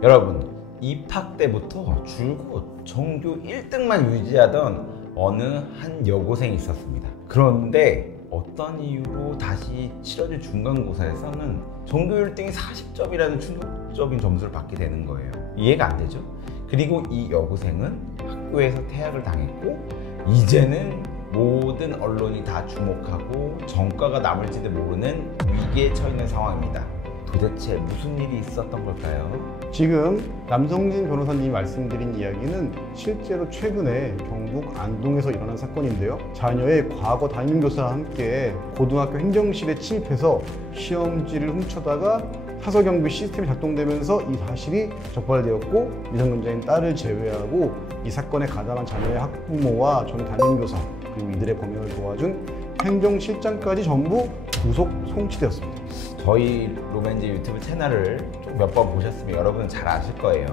여러분, 입학 때부터 줄곧 전교 1등만 유지하던 어느 한 여고생이 있었습니다. 그런데 어떤 이유로 다시 치러질 중간고사에서는 전교 1등이 40점이라는 충격적인 점수를 받게 되는 거예요. 이해가 안 되죠? 그리고 이 여고생은 학교에서 퇴학을 당했고 이제는 모든 언론이 다 주목하고 전과가 남을지도 모르는 위기에 처해 있는 상황입니다. 도대체 무슨 일이 있었던 걸까요? 지금 남성진 변호사님이 말씀드린 이야기는 실제로 최근에 경북 안동에서 일어난 사건인데요. 자녀의 과거 담임교사와 함께 고등학교 행정실에 침입해서 시험지를 훔쳐다가 사서경비 시스템이 작동되면서 이 사실이 적발되었고 미성년자인 딸을 제외하고 이 사건에 가담한 자녀의 학부모와 전 담임교사 그리고 이들의 범행을 도와준 행정실장까지 전부 구속 송치되었습니다. 저희 로맨즈 유튜브 채널을 몇 번 보셨으면 여러분은 잘 아실 거예요.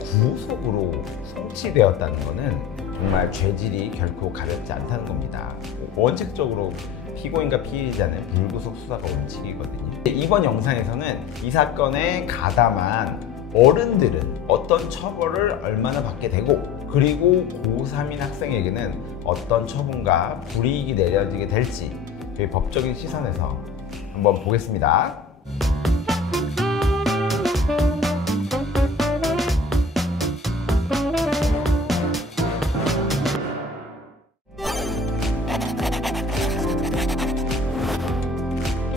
구속으로 송치되었다는 거는 정말 죄질이 결코 가볍지 않다는 겁니다. 원칙적으로 피고인과 피의자는 불구속 수사가 원칙이거든요. 이번 영상에서는 이 사건에 가담한 어른들은 어떤 처벌을 얼마나 받게 되고 그리고 고3인 학생에게는 어떤 처분과 불이익이 내려지게 될지 저희 법적인 시선에서 한번 보겠습니다.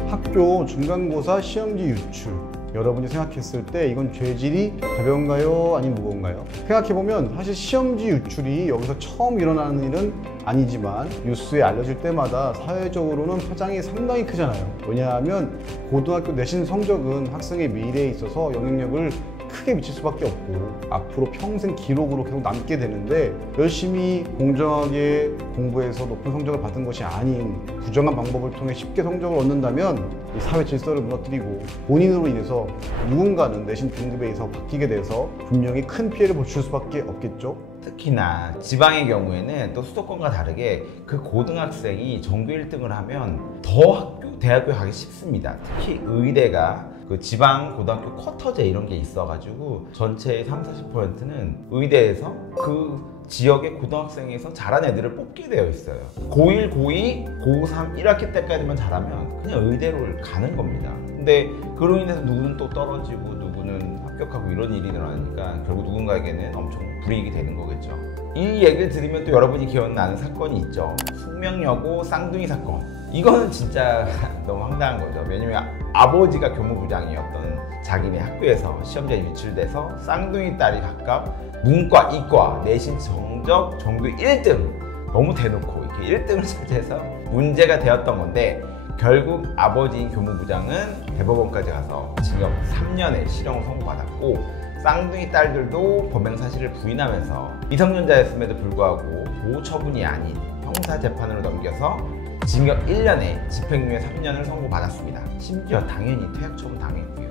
학교 중간고사 시험지 유출, 여러분이 생각했을 때 이건 죄질이 가벼운가요? 아니면 무거운가요? 생각해보면 사실 시험지 유출이 여기서 처음 일어나는 일은 아니지만 뉴스에 알려질 때마다 사회적으로는 파장이 상당히 크잖아요. 왜냐하면 고등학교 내신 성적은 학생의 미래에 있어서 영향력을 크게 미칠 수밖에 없고 앞으로 평생 기록으로 계속 남게 되는데 열심히 공정하게 공부해서 높은 성적을 받은 것이 아닌 부정한 방법을 통해 쉽게 성적을 얻는다면 이 사회 질서를 무너뜨리고 본인으로 인해서 누군가는 내신 등급에 서 바뀌게 돼서 분명히 큰 피해를 볼 수밖에 없겠죠. 특히나 지방의 경우에는 또 수도권과 다르게 그 고등학생이 전교 1등을 하면 더 대학교에 가기 쉽습니다. 특히 의대가 그 지방 고등학교 쿼터제 이런 게 있어가지고 전체의 30~40%는 의대에서 그 지역의 고등학생에서 잘한 애들을 뽑게 되어 있어요. 고1, 고2, 고3, 1학기 때까지만 잘하면 그냥 의대로 가는 겁니다. 근데 그로 인해서 누구는 또 떨어지고 누구는 합격하고 이런 일이 일어나니까 결국 누군가에게는 엄청 불이익이 되는 거겠죠. 이 얘기를 들으면 또 여러분이 기억나는 사건이 있죠. 숙명여고 쌍둥이 사건. 이거는 진짜 너무 황당한 거죠. 왜냐면 아버지가 교무부장이었던 자기네 학교에서 시험지에 유출돼서 쌍둥이 딸이 각각 문과, 이과, 내신 정적 전교 1등 너무 대놓고 이렇게 1등을 차지해서 문제가 되었던 건데 결국 아버지인 교무부장은 대법원까지 가서 징역 3년의 실형을 선고받았고 쌍둥이 딸들도 범행 사실을 부인하면서 미성년자였음에도 불구하고 보호 처분이 아닌 형사재판으로 넘겨서 징역 1년에 집행유예 3년을 선고받았습니다. 심지어 당연히 퇴학 처분 당했고요.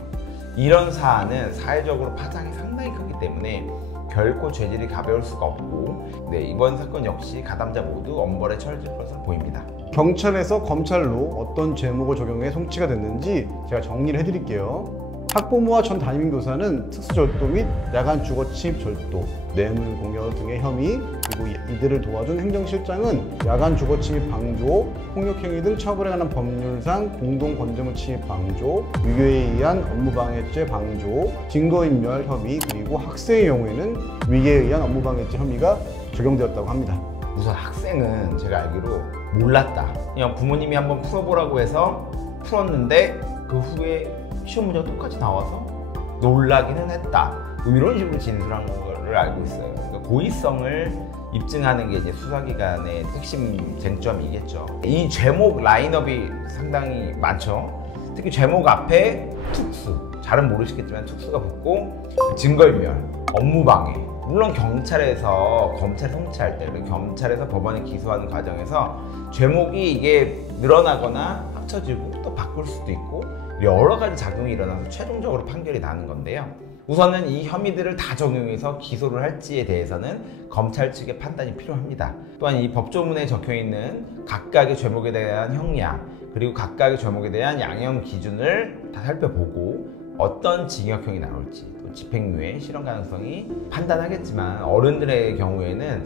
이런 사안은 사회적으로 파장이 상당히 크기 때문에 결코 죄질이 가벼울 수가 없고 이번 사건 역시 가담자 모두 엄벌에 처해질 것으로 보입니다. 경찰에서 검찰로 어떤 죄목을 적용해 송치가 됐는지 제가 정리를 해드릴게요. 학부모와 전 담임교사는 특수절도 및 야간 주거침입 절도, 뇌물공여 등의 혐의, 그리고 이들을 도와준 행정실장은 야간 주거침입 방조, 폭력행위 등 처벌에 관한 법률상 공동건조물 침입 방조, 유교에 의한 업무방해죄 방조, 증거인멸 혐의, 그리고 학생의 경우에는 위계에 의한 업무방해죄 혐의가 적용되었다고 합니다. 우선 학생은 제가 알기로 몰랐다. 그냥 부모님이 한번 풀어보라고 해서 풀었는데 그 후에 시험 문제가 똑같이 나와서 놀라기는 했다. 뭐 이런 식으로 진술한 거를 알고 있어요. 그러니까 고의성을 입증하는 게 이제 수사기관의 핵심 쟁점이겠죠. 이 죄목 라인업이 상당히 많죠. 특히 죄목 앞에 특수, 잘은 모르시겠지만 특수가 붙고 증거인멸, 업무방해. 물론 경찰에서 검찰 송치할 때, 경찰에서 법원에 기소하는 과정에서 죄목이 이게 늘어나거나 합쳐지고 또 바꿀 수도 있고 여러 가지 작용이 일어나서 최종적으로 판결이 나는 건데요. 우선은 이 혐의들을 다 적용해서 기소를 할지에 대해서는 검찰 측의 판단이 필요합니다. 또한 이 법조문에 적혀있는 각각의 죄목에 대한 형량 그리고 각각의 죄목에 대한 양형 기준을 다 살펴보고 어떤 징역형이 나올지 또 집행유예 실현 가능성이 판단하겠지만 어른들의 경우에는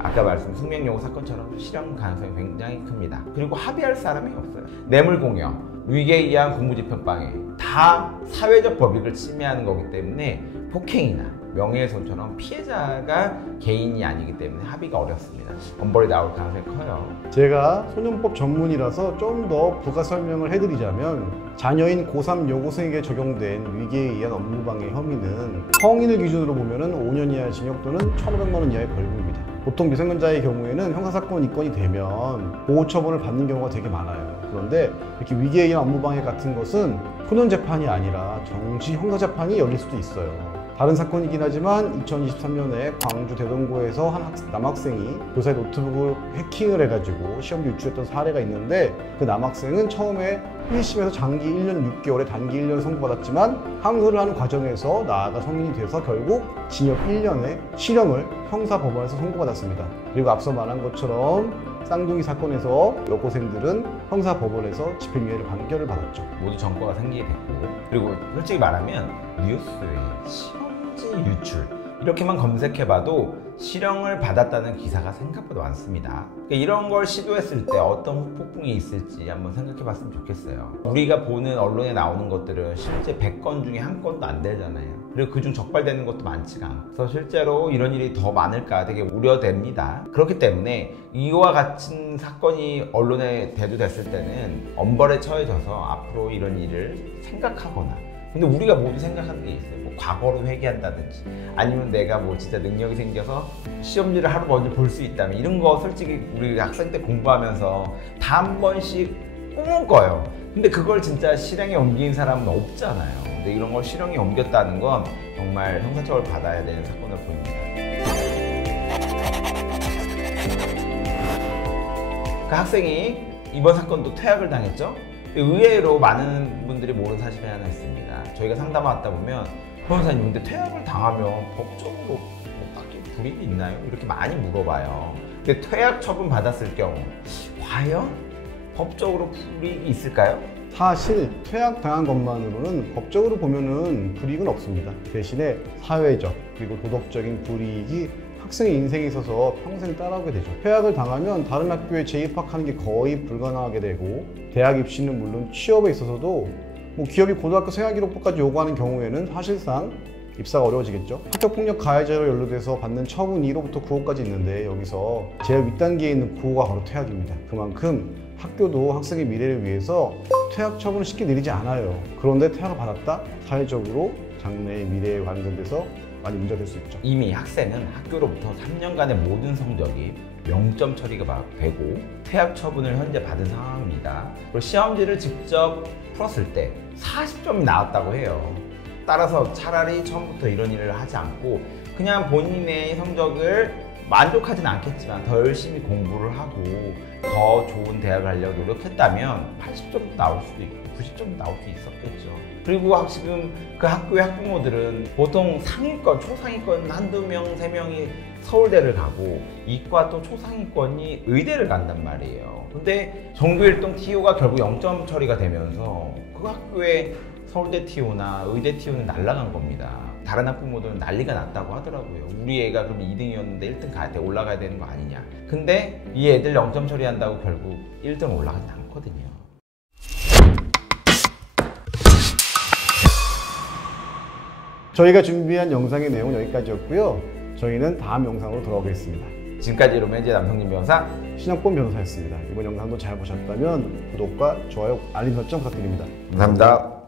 아까 말씀 숙명여고 사건처럼 실현 가능성이 굉장히 큽니다. 그리고 합의할 사람이 없어요. 뇌물공여, 위계에 의한 공무집행방해 다 사회적 법익을 침해하는 거기 때문에 폭행이나 명예훼손처럼 피해자가 개인이 아니기 때문에 합의가 어렵습니다. 엄벌이 나올 가능성이 커요. 제가 소년법 전문이라서 좀 더 부가 설명을 해드리자면 자녀인 고3 여고생에게 적용된 위계에 의한 업무방해 혐의는 성인을 기준으로 보면 5년 이하 징역 또는 1,500만 원 이하의 벌금입니다. 보통 미성년자의 경우에는 형사사건 입건이 되면 보호처분을 받는 경우가 되게 많아요. 그런데 이렇게 위계에 의한 업무방해 같은 것은 소년재판이 아니라 정시 형사재판이 열릴 수도 있어요. 다른 사건이긴 하지만 2023년에 광주 대동고에서 한 남학생이 교사의 노트북을 해킹을 해가지고 시험지 유출했던 사례가 있는데 그 남학생은 처음에 1심에서 장기 1년 6개월에 단기 1년 선고받았지만 항소를 하는 과정에서 나아가 성인이 돼서 결국 징역 1년의 실형을 형사법원에서 선고받았습니다. 그리고 앞서 말한 것처럼 쌍둥이 사건에서 여고생들은 형사법원에서 집행유예를 판결을 받았죠. 모두 전과가 생기게 됐고, 그리고 솔직히 말하면 뉴스에 시험지 유출 이렇게만 검색해봐도 실형을 받았다는 기사가 생각보다 많습니다. 그러니까 이런 걸 시도했을 때 어떤 후폭풍이 있을지 한번 생각해봤으면 좋겠어요. 우리가 보는 언론에 나오는 것들은 실제 100건 중에 한 건도 안 되잖아요. 그리고 그중 적발되는 것도 많지가 않아서 실제로 이런 일이 더 많을까 되게 우려됩니다. 그렇기 때문에 이와 같은 사건이 언론에 대두됐을 때는 엄벌에 처해져서 앞으로 이런 일을 생각하거나, 근데 우리가 모두 생각하는 게 있어요. 뭐 과거로 회귀한다든지 아니면 내가 뭐 진짜 능력이 생겨서 시험지를 하루 먼저 볼 수 있다면, 이런 거 솔직히 우리 학생 때 공부하면서 다 한 번씩 꿈은 거예요. 근데 그걸 진짜 실행에 옮긴 사람은 없잖아요. 근데 이런 걸 실행에 옮겼다는 건 정말 형사처벌 받아야 되는 사건으로 보입니다. 그 학생이 이번 사건도 퇴학을 당했죠. 의외로 많은 분들이 모르는 사실이 하나 있습니다. 저희가 상담하다 보면 변호사님, 근데 퇴학을 당하면 법적으로 뭐 딱히 불이익이 있나요? 이렇게 많이 물어봐요. 근데 퇴학 처분 받았을 경우 과연 법적으로 불이익이 있을까요? 사실 퇴학당한 것만으로는 법적으로 보면은 불이익은 없습니다. 대신에 사회적 그리고 도덕적인 불이익이 학생의 인생에 있어서 평생 따라오게 되죠. 퇴학을 당하면 다른 학교에 재입학하는 게 거의 불가능하게 되고, 대학 입시는 물론 취업에 있어서도 뭐 기업이 고등학교 생활기록부까지 요구하는 경우에는 사실상 입사가 어려워지겠죠. 학교폭력 가해자로 연루돼서 받는 처분 1호부터 9호까지 있는데 여기서 제일 윗단계에 있는 9호가 바로 퇴학입니다. 그만큼 학교도 학생의 미래를 위해서 퇴학 처분을 쉽게 내리지 않아요. 그런데 퇴학을 받았다? 사회적으로 장래의 미래에 관련돼서 많이 문제가 될 수 있죠. 이미 학생은 학교로부터 3년간의 모든 성적이 0점 처리가 되고 퇴학 처분을 현재 받은 상황입니다. 그리고 시험지를 직접 풀었을 때 40점이 나왔다고 해요. 따라서 차라리 처음부터 이런 일을 하지 않고 그냥 본인의 성적을 만족하진 않겠지만 더 열심히 공부를 하고 더 좋은 대학을 가려고 노력했다면 80점도 나올 수도 있고 90점도 나올 수 있었겠죠. 그리고 지금 그 학교의 학부모들은 보통 상위권, 초상위권 한두 명, 세 명이 서울대를 가고 이과 또 초상위권이 의대를 간단 말이에요. 근데 정규일동 TO가 결국 0점 처리가 되면서 그 학교의 서울대 TO나 의대 TO는 날아간 겁니다. 다른 학부모들은 난리가 났다고 하더라고요. 우리 애가 그럼 2등이었는데 1등 올라가야 되는 거 아니냐. 근데 이 애들 0점 처리한다고 결국 1등 올라가지 않거든요. 저희가 준비한 영상의 내용은 여기까지였고요. 저희는 다음 영상으로 돌아오겠습니다. 지금까지 로맨즈 남성진 변호사 신영권 변호사였습니다. 이번 영상도 잘 보셨다면 구독과 좋아요, 알림 설정 부탁드립니다. 감사합니다.